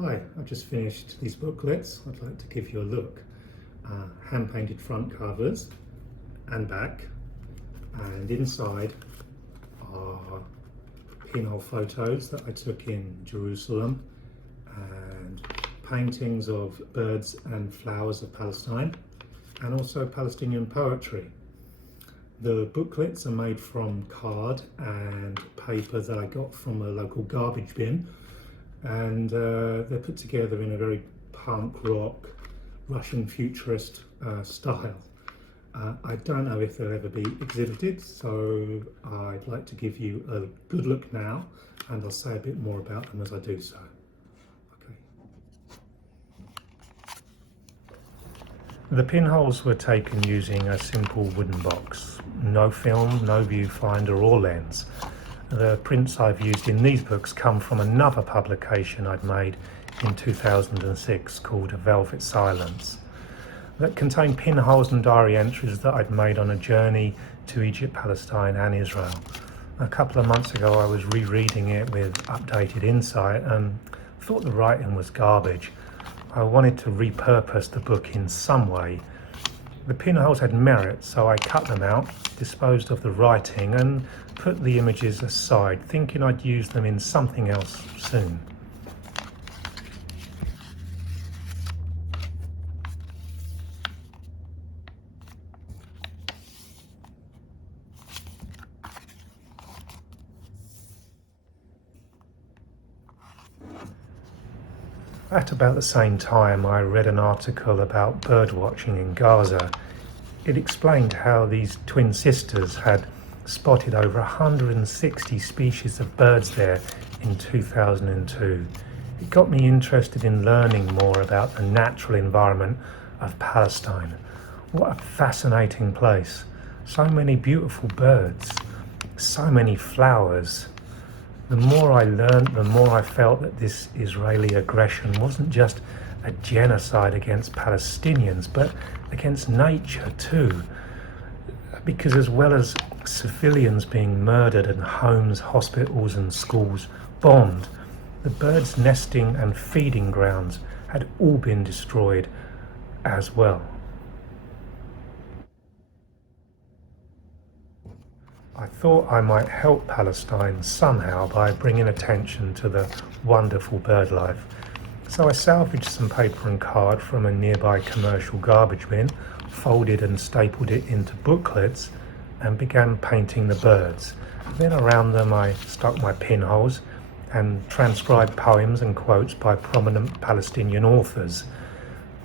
Hi, I've just finished these booklets. I'd like to give you a look. Hand-painted front covers and back, and inside are pinhole photos that I took in Jerusalem and paintings of birds and flowers of Palestine, and also Palestinian poetry. The booklets are made from card and paper that I got from a local garbage bin, and they're put together in a very punk rock Russian futurist style. I don't know if they'll ever be exhibited, so I'd like to give you a good look now, and I'll say a bit more about them as I do so. Okay. The pinholes were taken using a simple wooden box. No film, no viewfinder or lens. The prints I've used in these books come from another publication I'd made in 2006 called Velvet Silence, that contained pinholes and diary entries that I'd made on a journey to Egypt, Palestine and Israel. A couple of months ago I was rereading it with updated insight and thought the writing was garbage. I wanted to repurpose the book in some way. The pinholes had merit, so I cut them out, disposed of the writing and put the images aside, thinking I'd use them in something else soon. At about the same time, I read an article about bird watching in Gaza. It explained how these twin sisters had spotted over 160 species of birds there in 2002. It got me interested in learning more about the natural environment of Palestine. What a fascinating place. So many beautiful birds, so many flowers. The more I learned, the more I felt that this Israeli aggression wasn't just a genocide against Palestinians, but against nature too. Because as well as civilians being murdered and homes, hospitals and schools bombed, the birds' nesting and feeding grounds had all been destroyed as well. I thought I might help Palestine somehow by bringing attention to the wonderful bird life. So I salvaged some paper and card from a nearby commercial garbage bin, folded and stapled it into booklets and began painting the birds. Then around them I stuck my pinholes and transcribed poems and quotes by prominent Palestinian authors.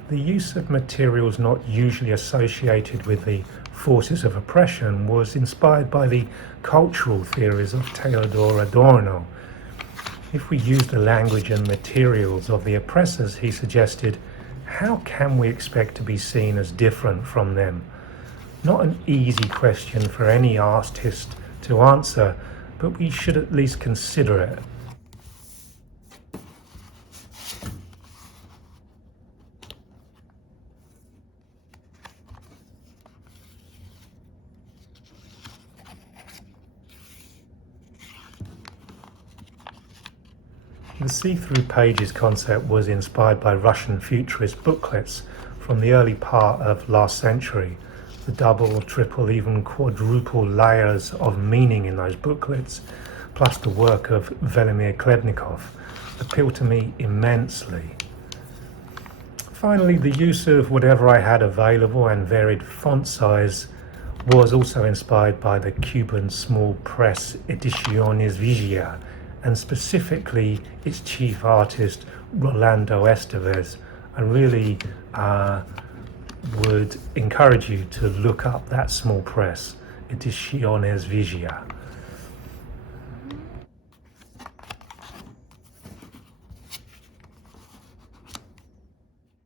The use of materials not usually associated with the forces of oppression was inspired by the cultural theories of Theodor Adorno. If we use the language and materials of the oppressors, he suggested, how can we expect to be seen as different from them? Not an easy question for any artist to answer, but we should at least consider it. The see-through pages concept was inspired by Russian futurist booklets from the early part of last century. The double, triple, even quadruple layers of meaning in those booklets, plus the work of Velimir Klebnikov, appealed to me immensely. Finally, the use of whatever I had available and varied font size was also inspired by the Cuban small press Ediciones Vigia, and specifically its chief artist Rolando Estevez. I really would encourage you to look up that small press, Ediciones Vigia.